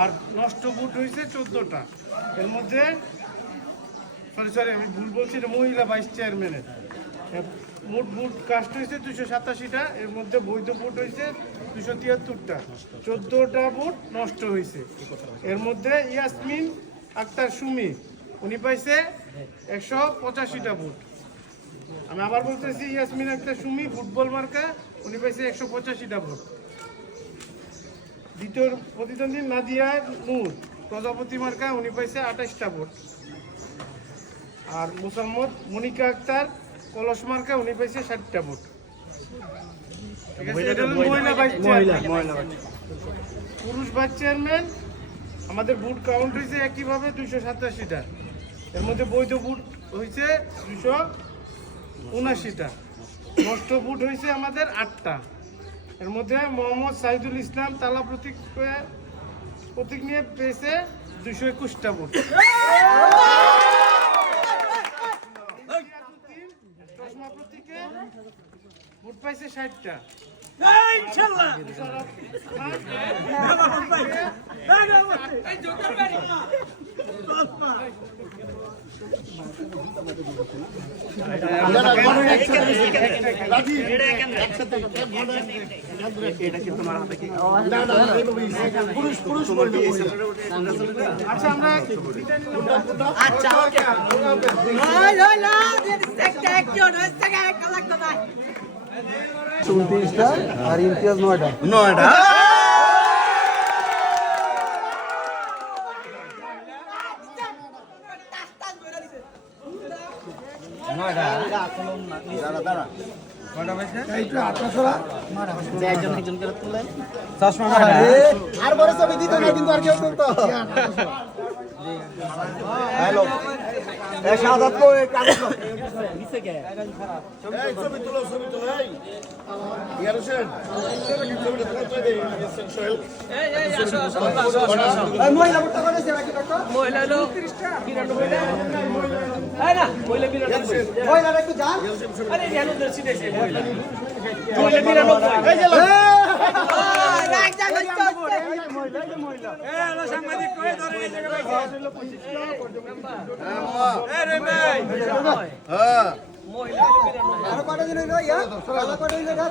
আর নষ্ট বুট হয়েছে 14টা। এর মধ্যে সরি আমি ভুল বলছি, এটা মহিলা ভাইস চেয়ারম্যানের। মোট বুট কাস্ট হয়েছে 287টা, এর মধ্যে বৈধ বুট হয়েছে 273টা, 14টা বুট নষ্ট হয়েছে। এর মধ্যে ইয়াসমিন আক্তার সুমি উনি পাইছে 185টা বুট। আমি আবার বলতেছি, ইয়াসমিন আক্তার সুমি ফুটবল মার্কা উনি পাইছে 185টা বুট। দ্বিতীয় প্রতিদ্বন্দ্বী নাদিয়া নূর প্রজাপতি মার্কা উনি পাইছে 28টা ভোট। আর মোসাম্মদ মনিকা আক্তার কলস মার্কা উনি পাইছে 60টা ভোট। ঠিক আছে, এটা হলো মহিলা ভাইস চেয়ারম্যান। পুরুষ ভাইস চেয়ারম্যান আমাদের ভোট কাউন্ট হয়েছে একইভাবে 287টা। এর মধ্যে বৈধ ভোট হয়েছে 279টা, নষ্ট ভোট হয়েছে আমাদের 8টা। এর মধ্যে মোহাম্মদ সাইদুল ইসলাম তালা প্রতীক নিয়ে পেয়েছে 221টা ভোট। চশমা প্রতীকে ভোট পাইছে 60টা। আচ্ছা আমরা টা আর ইমতিয়াজ 9টা। আর বড় ছবি দিত না কিন্তু আর কেউ তুলতো। হ্যালো এই শাহাদাত কো এই কাগজ নিচে কে এই ছবি তুলো এই ইয়ার হোসেন ছবিটা তুলতে দে সোহেল। এই আসো এই মহিলা ভোট করেছে নাকি কাকা? মহিলা হলো 30টা 92 টা। তাই না মহিলা 92 মহিলা একটু যান। আরে জ্ঞান দর্শি দেশে মহিলা 92 এই যে রাখ যা গস্ত মহিলা মহিলা এই হলো সাংবাদিক কই ধরে এই জায়গা বাইছে হলো 25টা এ রে ভাই হ্যাঁ মহিলা 92 আর কত দিন হইলো ইয়া কালা কত দিন হইলো